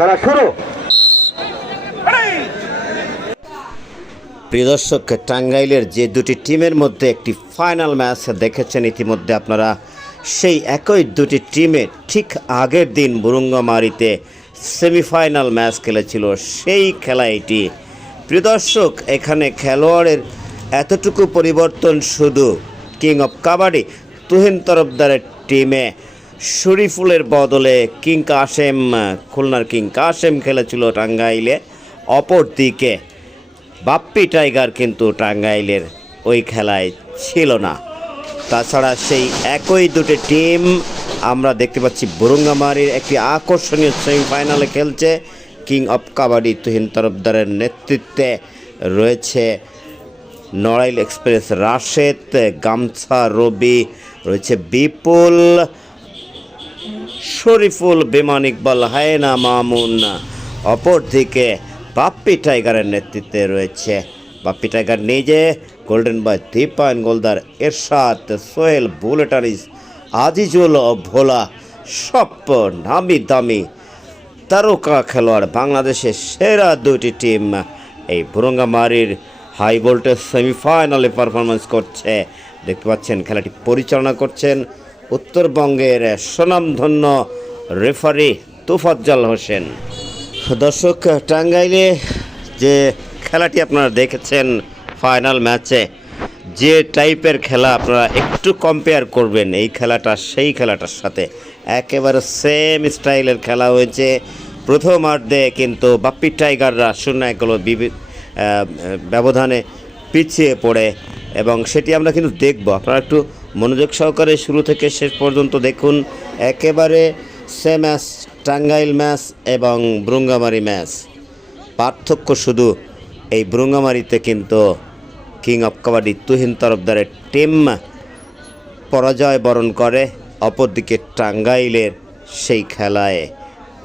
খেলা শুরু। প্রিয় দর্শক, টাঙ্গাইলের যে দুটি টিমের মধ্যে একটি ফাইনাল ম্যাচ দেখেছেন ইতিমধ্যে আপনারা, সেই একই দুটি টিমে ঠিক আগের দিন বুরুঙ্গামারিতে সেমিফাইনাল ম্যাচ খেলেছিল, সেই খেলা এটি। প্রিয় দর্শক, এখানে খেলোয়াড়ের এতটুকু পরিবর্তন শুধু কিং অফ কাবাডি তুহিন তরফদারের টিমে শরীফুলের বদলে কিং কাশেম, খুলনার কিং কাশেম খেলেছিল টাঙ্গাইলে। অপরদিকে বাপ্পি টাইগার কিন্তু টাঙ্গাইলের ওই খেলায় ছিল না। তাছাড়া সেই একই দুটি টিম আমরা দেখতে পাচ্ছি, বুরুঙ্গামারির একটি আকর্ষণীয় সেমিফাইনালে খেলছে। কিং অফ কাবাডি তুহিন তরফদারের নেতৃত্বে রয়েছে নড়াইল এক্সপ্রেস রাশেদ, গামছা রবি, রয়েছে বিপুল শরীফুল বিমান ইকবাল হায়না মামুন। অপরদিকে বাপ্পি টাইগারের নেতৃত্বে রয়েছে। বাপ্পি টাইগার নিজে গোল্ডেন বয় দীপায়ন গোলদার, এরশাদ, সোহেল বুলেটারিস আজিজুল ভোলা সব নামি দামি তারকা খেলোয়াড়। বাংলাদেশের সেরা দুটি টিম এই বুরঙ্গামারির হাই ভোল্টেজ সেমিফাইনালে পারফরমেন্স করছে। দেখতে পাচ্ছেন, খেলাটি পরিচালনা করছেন উত্তরবঙ্গের স্বনামধন্য রেফারি তুফাজ্জল হোসেন। দর্শক, টাঙ্গাইলে যে খেলাটি আপনারা দেখেছেন ফাইনাল ম্যাচে, যে টাইপের খেলা আপনারা একটু কম্পেয়ার করবেন, এই খেলাটা, সেই খেলাটার সাথে। একেবারে সেম স্টাইলের খেলা হয়েছে। প্রথমার্ধে কিন্তু বাপ্পি টাইগাররা শূন্য এক গোল বিবি- ব্যবধানে পিছিয়ে পড়ে, এবং সেটি আমরা কিন্তু দেখব। আপনারা একটু মনোযোগ সহকারে শুরু থেকে শেষ পর্যন্ত দেখুন একেবারে সে ম্যাচ টাঙ্গাইল ম্যাচ এবং ব্রুঙ্গামারি ম্যাচ। পার্থক্য শুধু এই ব্রুঙ্গামারিতে কিন্তু কিং অফ কাবাডি তুহিন তরফদারের টিম পরাজয় বরণ করে, অপরদিকে টাঙ্গাইলের সেই খেলায়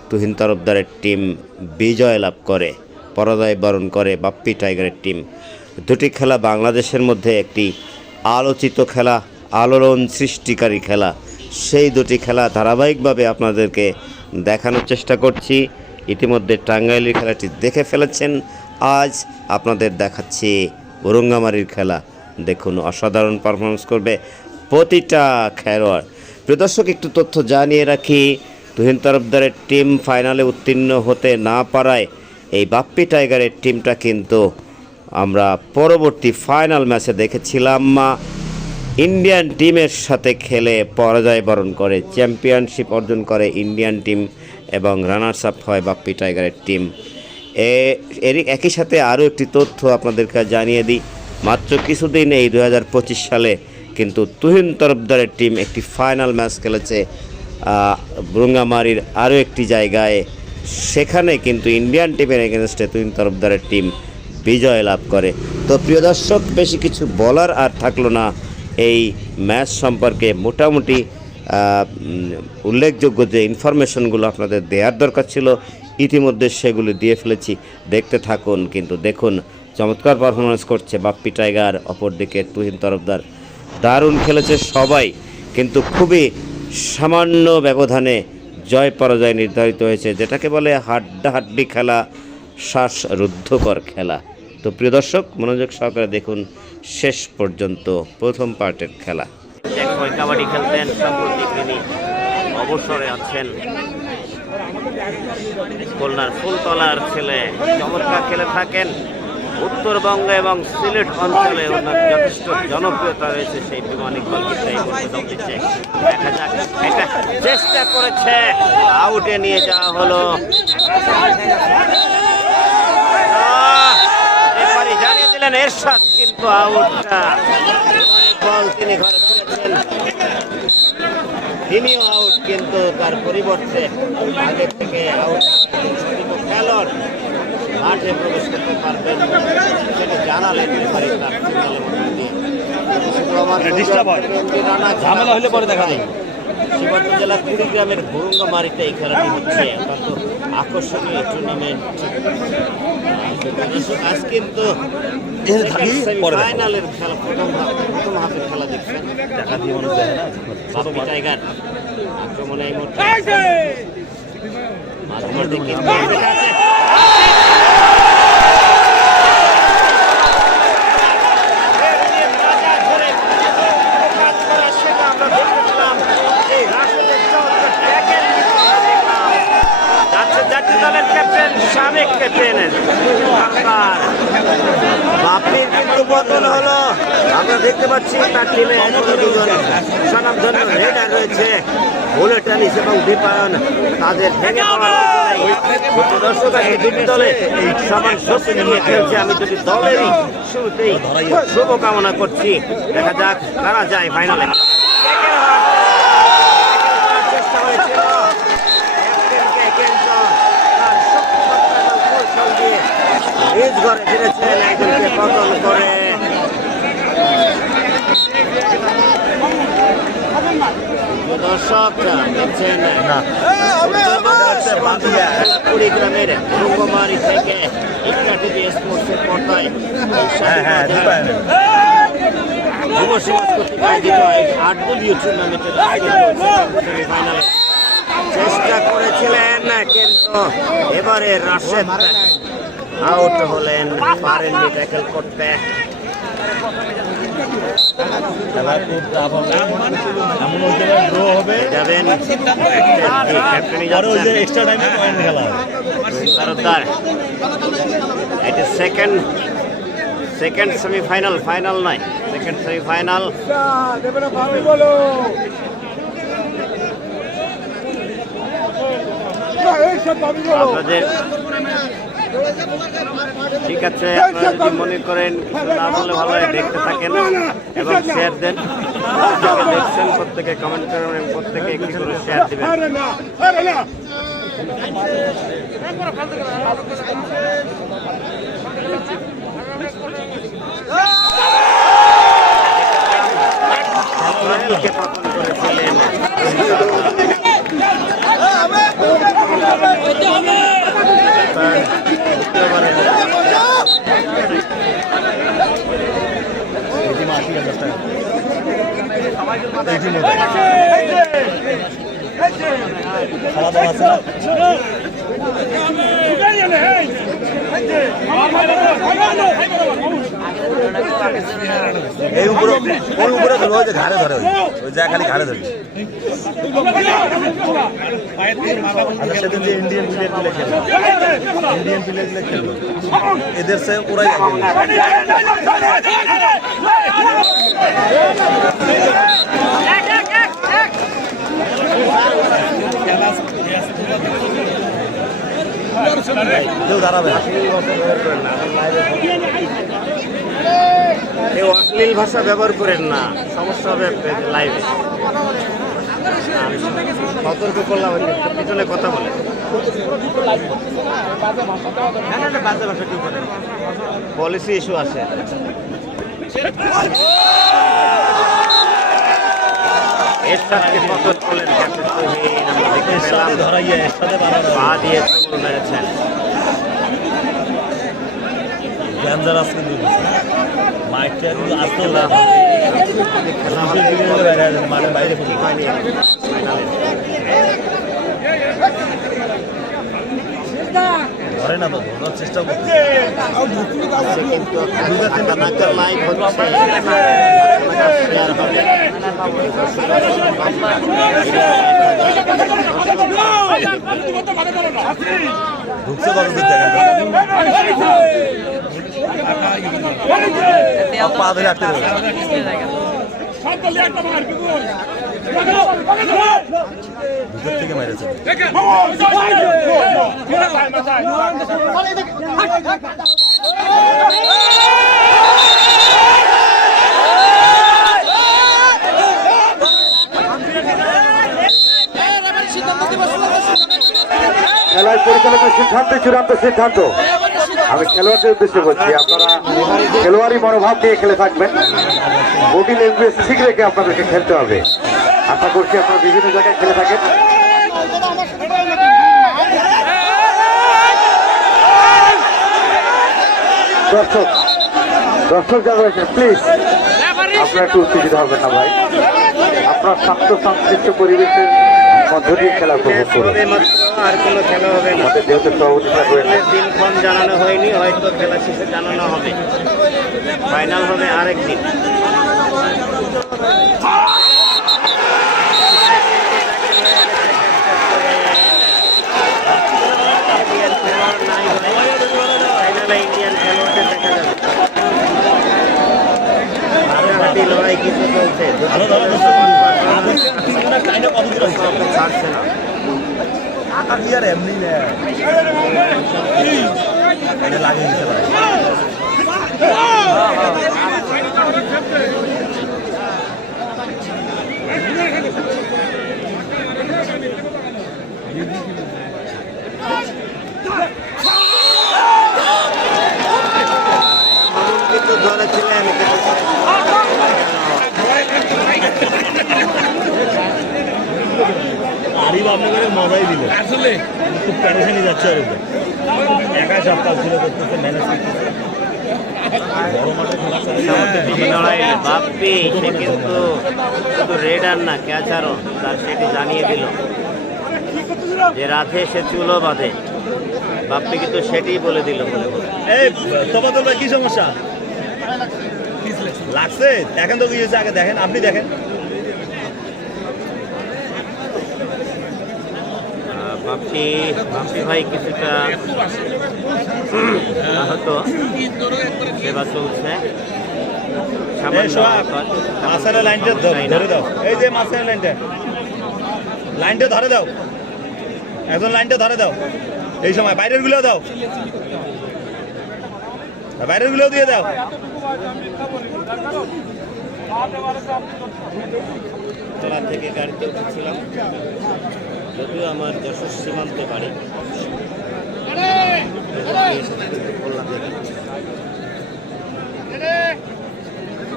তুহিন তরফদারের টিম বিজয় লাভ করে, পরাজয় বরণ করে বাপ্পি টাইগারের টিম। দুটি খেলা বাংলাদেশের মধ্যে একটি আলোচিত খেলা। আলোড়ন সৃষ্টিকারী খেলা। সেই দুটি খেলা ধারাবাহিকভাবে আপনাদেরকে দেখানোর চেষ্টা করছি। ইতিমধ্যে টাঙ্গাইলের খেলাটি দেখে ফেলেছেন। আজ আপনাদের দেখাচ্ছি ঔরঙ্গামারির খেলা। দেখুন, অসাধারণ পারফরমেন্স করবে প্রতিটা খেলোয়াড়। প্রিয় দর্শক, একটু তথ্য জানিয়ে রাখি। তুহিন তরফদারের টিম ফাইনালে উত্তীর্ণ হতে না পারায় এই বাপ্পি টাইগারের টিমটা কিন্তু আমরা পরবর্তী ফাইনাল ম্যাচে দেখেছিলাম। ইন্ডিয়ান টিমের সাথে খেলে পরাজয় বরণ করে, চ্যাম্পিয়নশিপ অর্জন করে ইন্ডিয়ান টিম এবং রানার্স আপ হয় বাপ্পি টাইগারের টিম। এ, এরই একই সাথে আরও একটি তথ্য আপনাদেরকে জানিয়ে দিই। মাত্র কিছুদিন এই দু হাজার পঁচিশ সালে কিন্তু তুহিন তরফদারের টিম একটি ফাইনাল ম্যাচ খেলেছে। ব্রুঙ্গামারির আরও একটি জায়গায়। সেখানে কিন্তু ইন্ডিয়ান টিমের এগেনস্টে তুহিন তরফদারের টিম বিজয় লাভ করে। তো প্রিয় দর্শক, বেশি কিছু বলার আর থাকল না। এই ম্যাচ সম্পর্কে মোটামুটি উল্লেখযোগ্য যে ইনফরমেশনগুলো আপনাদের দেওয়ার দরকার ছিল, ইতিমধ্যে সেগুলি দিয়ে ফেলেছি। দেখতে থাকুন, কিন্তু দেখুন, চমৎকার পারফরমেন্স করছে বাপ্পি টাইগার, অপরদিকে তুহিন তরফদার। দারুণ খেলেছে সবাই, কিন্তু খুবই সামান্য ব্যবধানে জয় পরাজয় নির্ধারিত হয়েছে, যেটাকে বলে হাড্ডাহাড্ডি খেলা, শ্বাসরুদ্ধকর খেলা। তো প্রিয় দর্শক, মনোযোগ সহকারে দেখুন শেষ পর্যন্ত প্রথম পার্টের খেলা। কাবাডি খেলতেন সম্প্রতি তিনি। অবসরে আছেন খুলনার ফুলতলার ছেলে। চমৎকার খেলে থাকেন। উত্তরবঙ্গ এবং সিলেট অঞ্চলে ওনার যথেষ্ট জনপ্রিয়তা রয়েছে সেই বিমান ইকবাল চেষ্টা করেছে। আউটে নিয়ে যাওয়া হলো আহ, রেফারি দিলেন এরশাদ কিন্তু আউটটা বল তিনি ঘরে ফিরেছেন তিনিও আউট কিন্তু তার পরিবর্তে আগে থেকে আউট খেলোয়াড় মাঠে প্রবেশ করতে পারবেন সেটা জানালেন রেফারি তার মধ্যে দিয়ে। পরে দেখা যায়। সীমান্ত জেলার কুড়িগ্রামের ভুরুঙ্গামারিতে এই খেলাটি হচ্ছে। অত্যন্ত আকর্ষণীয় টুর্নামেন্ট আজ কিন্তু এর থাকি, পরে। ফাইনালের খেলা প্রথম প্রথম হাফের খেলা দেখছেন। টাকা দিয়ে মানুষ দেয় না বাপ্পি টাইগার আক্রমণে এই মুহূর্তে মাঝমাঠে কিন্তু দেখা আছে। যাচ্ছে জাতীয় দলের ক্যাপ্টেন বাপির কিন্তু হলো। আমরা দেখতে পাচ্ছি তার টিমে দুজন স্বনামধন্য রেডার রয়েছে। এবং দীপায়ন তাদের ভেঙে দর্শক দুটি দলে সমান নিয়ে খেলছে। আমি দুটি দলেরই শুরুতেই শুভকামনা করছি, দেখা যাক কারা যায় ফাইনালে চেষ্টা হয়েছিল ক্যাপ্টেনকে কিন্তু তার শক্তিমত্তা এবং কৌশল দিয়ে নিজ ঘরে ফিরেছেন একজনকে পতন করে। দর্শক দেখছেন কুড়িগ্রামের রঙ্গমারি থেকে ইন্টারটিভি স্পোর্টসের পর্দায় যুব সমাজ কর্তৃক আয়োজিত এই আট দলীয় টুর্নামেন্টের সেমিফাইনালে চেষ্টা করেছিলেন কিন্তু এবারে রাশেদ আউট হলেন পারেননি ট্যাকেল করতে। যাবেন। এটি সেকেন্ড সেকেন্ড সেমিফাইনাল ফাইনাল নয় সেকেন্ড সেমিফাইনাল আপনাদের ঠিক আছে, আপনারা যদি মনে করেন না বলে ভালো দেখতে থাকেন এবং শেয়ার দেন দেখছেন প্রত্যেকে কমেন্ট করেন এবং প্রত্যেকে একটি করে শেয়ার দিবেন রহিমকে পতন করেছিলেন এই টিম আশি হাজার টাকা এই টিম এই উপরে ওই উপরে ধরো ওই যে ঘাড়ে ধরে ওই ওই যা খালি ঘাড়ে ধরে আচ্ছা ইন্ডিয়ান খেললো এদের সে কেউ অশ্লীল ভাষা ব্যবহার করেন না সমস্যা হবে লাইভে সতর্ক করলাম ওই পিছনে কথা বলে। পলিসি ইস্যু আছে। এরশাদকে পতন করলেন ক্যাপ্টেন আমরা দেখতে পেলাম। ধরাইয়া এর সাথে বাড়ানো পা দিয়ে চুল মেরেছেন। ডেঞ্জারাস কিন্তু মাইকটা কিন্তু আসতে খেলা বাইরে ধরে না তো ধরার চেষ্টা করছে সে কিন্তু খাতানাকার লাইভ হচ্ছে। ঢুকছে কতদূর দেখেন পা ধরে আটকে দেবে খেলার পরিচালকের সিদ্ধান্ত, চূড়ান্ত সিদ্ধান্ত। আমি খেলোয়াড়দের উদ্দেশ্যে বলছি, আপনারা খেলোয়াড়ি মনোভাব নিয়ে খেলে থাকবেন। বডি ল্যাঙ্গুয়েজ ঠিক রেখে আপনাদেরকে খেলতে হবে। আশা করছি আপনারা বিভিন্ন জায়গায় খেলে থাকেন। দর্শক দর্শক যারা রয়েছেন প্লিজ আপনারা একটু উত্তেজিত হবেন না ভাই। আপনার স্বাস্থ্য সংশ্লিষ্ট পরিবেশের মধ্য দিয়ে খেলা উপভোগ করুন। আর কোনো খেলা হবে না। যেহেতু সভাপতি দিনক্ষণ জানানো হয়নি হয়তো খেলা শেষে জানানো হবে। ফাইনাল হবে আরেক ফাইনালে ইন্ডিয়ান খেলোয়াড়দের দেখা যাবে। হাড্ডাহাড্ডি লড়াই কিছু চলছে। ছাড়ছে না। এমনি লাগিয়ে দিতে পারে মামুন কিন্তু ধরেছিলেন কিন্তু আপনাদের মজাই দিল। আসলে। খুব প্যারেশানি যাচ্ছে আর সব কাজ ছিল করতেছে ম্যানেজ করতেছে। বড় মাঠে খেলা করে এই লড়াই বাপ্পি সে কিন্তু শুধু রেডার না ক্যাচারও তার সেটি জানিয়ে দিল। যে রাধে সে চুলো বাঁধে। বাপ্পি কিন্তু সেটিই বলে দিল বলে কি সমস্যা? লাগছে? দেখেন তো কি হয়েছে আগে দেখেন আপনি দেখেন। আহ, বাপ্পি বাপ্পি ভাই কিছুটা আহত। সেবা চলছে। মাঝখানে লাইনটা ধরে দাও। এই যে লাইনটা। লাইনটা ধরে দাও। একজন লাইনটা ধরে দাও। এই সময় বাইরেরগুলো দাও। বাইরেরগুলো দিয়ে দাও। তলা থেকে গাড়িতে উঠেছিলাম। যদিও আমার যশোর সীমান্তে বাড়ি।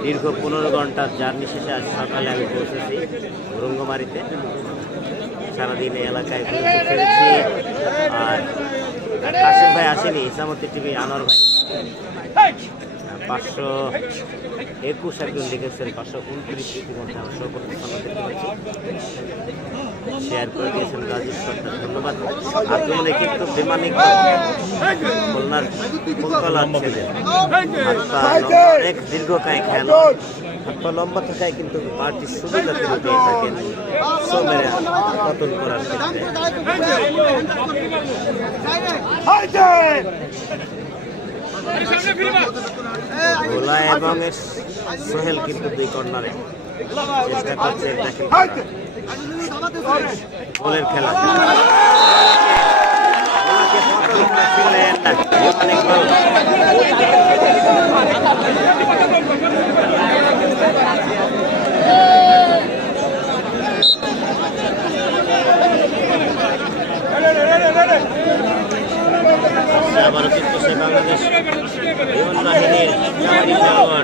দীর্ঘ পনেরো ঘণ্টার জার্নি শেষে আজ সকালে আমি পৌঁছেছি রঙ্গমারিতে সারাদিন এলাকায় ঘুরতে আর কাশিম ভাই আসেনি ইসামতি টিভি, আনোয়ার ভাই। পাঁচশো একুশ একজন লিখেছেন, পাঁচশো উনত্রিশ ইতিমধ্যে আমরা সর্বপ্রথম দেখতে পাচ্ছি শেয়ার করে দিয়েছেন রাজীব সরকার, ধন্যবাদ। আক্রমণে কিন্তু বিমানিক খুলনার ফুলতলার ছেলে। অনেক দীর্ঘকায় হাত লম্বা থাকায় কিন্তু পার্টির সুবিধা তিনি থাকেন সো মেরে পতন করার ভোলা এবং সোহেল কিন্তু দুই কর্নারে চেষ্টা করছে দেখেন গোলের খেলা ভোলাকে পতন করেছিলেন বিমান ইকবাল। আসছে আবারও কিন্তু সে বাংলাদেশ বিমান বাহিনীর জামানি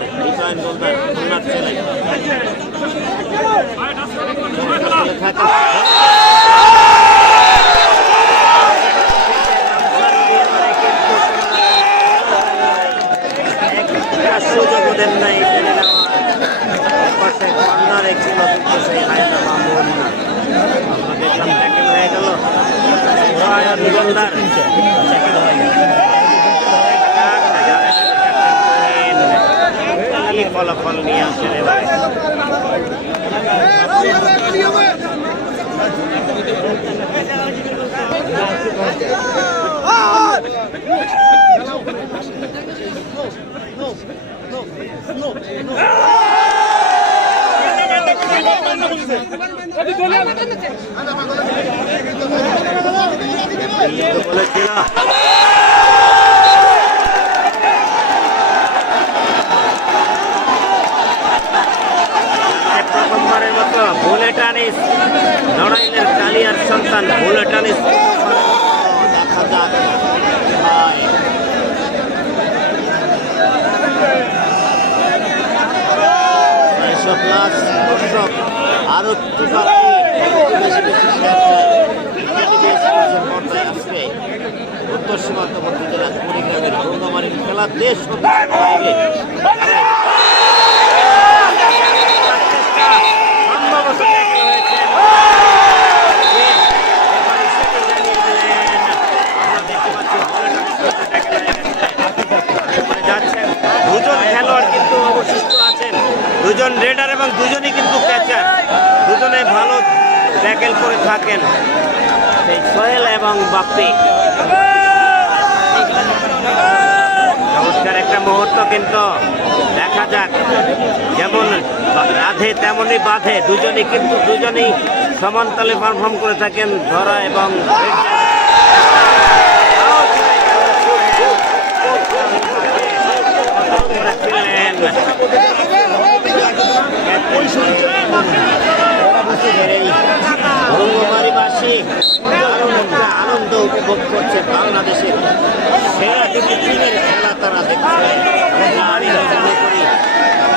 একটা সুযোগও দেন নাই টেনে নেওয়ার পাশে কিন্তু সেই হায়দা দেখলাম ট্যাকেল হয়ে গেল কি ফলাফল নিয়ে আসেন এবারে বলেছিল প্রথমবারের মতো বুলেট আনিস নড়াইলের কালিয়ার সন্তান বুলেট আনিস দেখা যাক হয় ছয়শো প্লাস দর্শক আরও একটু বাকি একটু বেশি বেশি সংখ্যায় পর্দায় উত্তর সীমান্তবর্তী জেলা কুড়িগ্রামের গঙ্গামারির খেলা দেশ হতে চাইলে সম্ভবত tackle হয়েছে। এবং দুজনেই কিন্তু ক্যাচার দুজনে ভালো ট্যাকেল করে থাকেন সেই সোহেল এবং বাপ্পি চমৎকার একটা মুহূর্ত কিন্তু দেখা যাক। যেমন রাধে তেমনই বাঁধে, দুজনেই কিন্তু দুজনেই সমানতালে পারফর্ম করে থাকেন ধরা এবং উপভোগ করছে বাংলাদেশের সেরা দুটি টিমের খেলা তারা দেখছে আমি মনে করি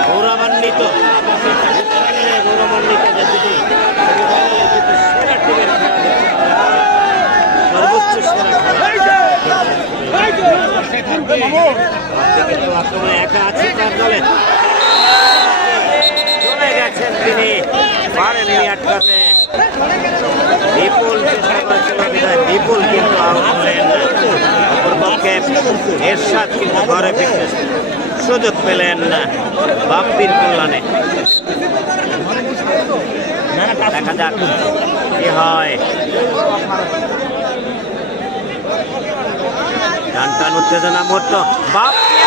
গৌরবান্বিত। গৌরবান্বিত যে দুটি সেরা টিমের খেলা দেখছে সর্বোচ্চ সেরা খেলা একা আছে তার দলে? চলে গেছেন তিনি পারেননি আটকাতে বিপুল বিপুল কিন্তু আউট হলেন অপরপক্ষে এরশাদ কিন্তু ঘরে ফিরতে সুযোগ পেলেন না বাপ্পির কল্যাণে। দেখা যাক কি হয়। টান টান উত্তেজনা মুহূর্ত। বাপ্পি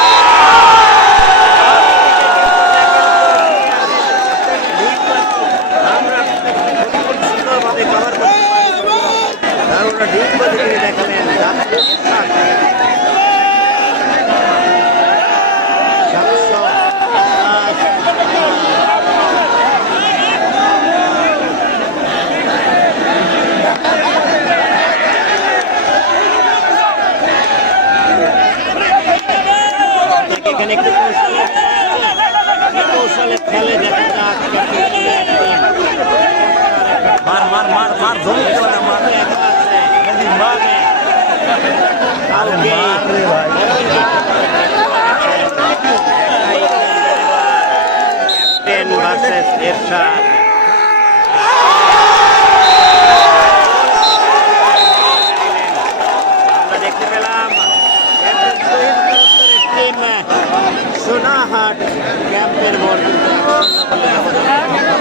আমরা খুব সুন্দরভাবে কভার করতে পারি কারণ ওরা ডিম বাজে তিনি দেখালেন এখানে একটু কৌশলে খেলে দেখা যাক মার মার মার মার ধরে খেলা না, মার মারবে কালকে ক্যাপ্টেন ভার্সেস এরশাদ আমরা দেখতে পেলাম টিম সোনাহাট ক্যাম্পের মোড়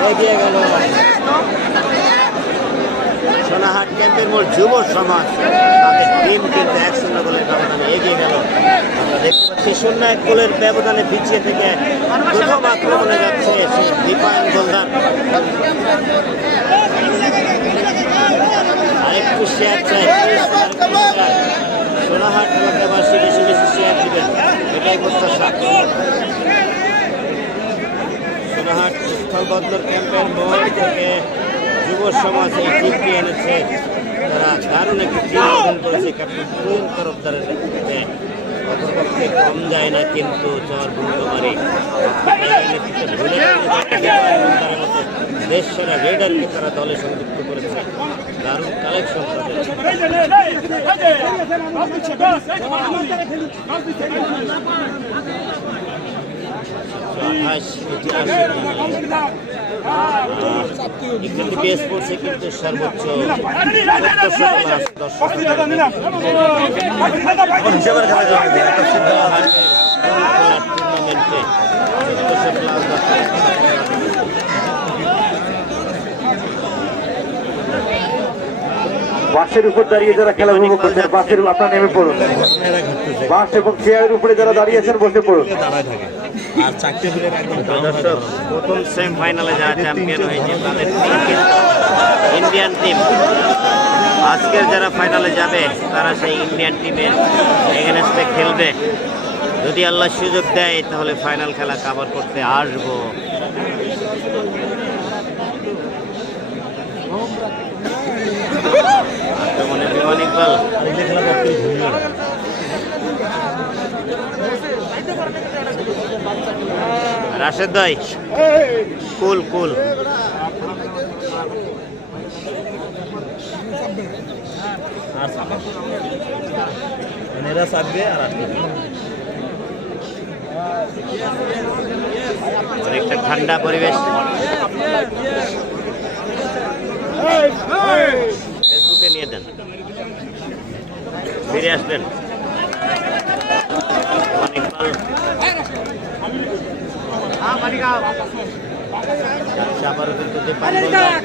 এগিয়ে গেল সোনাহাট ক্যাম্পের মোড় যুব সমাজ, তাদের টিম কিন্তু এক শূন্য গোলের ব্যবধানে এগিয়ে গেল। আমরা দেখতে পাচ্ছি শূন্য এক গোলের ব্যবধানে পিছিয়ে থেকে প্রথম আক্রমণে যাচ্ছে সে দীপায়ন গোলদার আরেকটু শেয়ার চাই। সোনাহাট এলাকাবাসী বেশি বেশি শেয়ার দিবেন। এটাই প্রত্যাশা। সোনাহাট স্থলবন্দর ক্যাম্পের মোড় থেকে যুব সমাজ এই টিমটি এনেছে। তারা দারুণ একটি টিম গঠন করেছে। ক্যাপ্টেন তরফদারের নেতৃত্বে। অপরপক্ষে কম যায় না, কিন্তু চর ভূমিকমারি দেশ সেরা রেডারকে তারা দলে সংযুক্ত করেছে। দারুণ কালেকশন তাদের। বাসের উপর দাঁড়িয়ে যারা খেলা উপভোগ করছেন, বাসের আপনার নেমে পড়ুন। বাস এবং চেয়ারের উপরে যারা দাঁড়িয়ে আছেন, বসে পড়ুন। আর চারটে প্লেয়ার একদম দর্শক প্রথম সেমিফাইনালে যারা চ্যাম্পিয়ন হয়েছে তাদের ইন্ডিয়ান টিম আজকের যারা ফাইনালে যাবে তারা সেই ইন্ডিয়ান টিমের এগেনস্টে খেলবে। যদি আল্লাহ সুযোগ দেয় তাহলে ফাইনাল খেলা কাভার করতে আসব। আক্রমণে বিমান ইকবাল আর এগুলো খেলা করতে ঘুমিয়ে রাশেদ ভাই কুল কুল। এরা আর অনেকটা ঠান্ডা পরিবেশ। ফেসবুকে নিয়ে দেন। ফিরে আসবেন। অনেক ভালো আবারও কিন্তু দীপায়ন গোলদার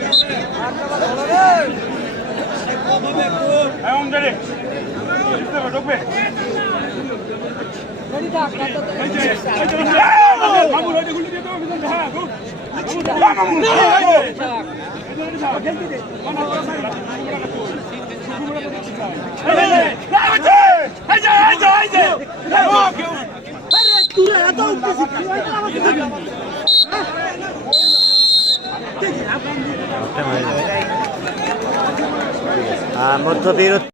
মধ্যবিরতি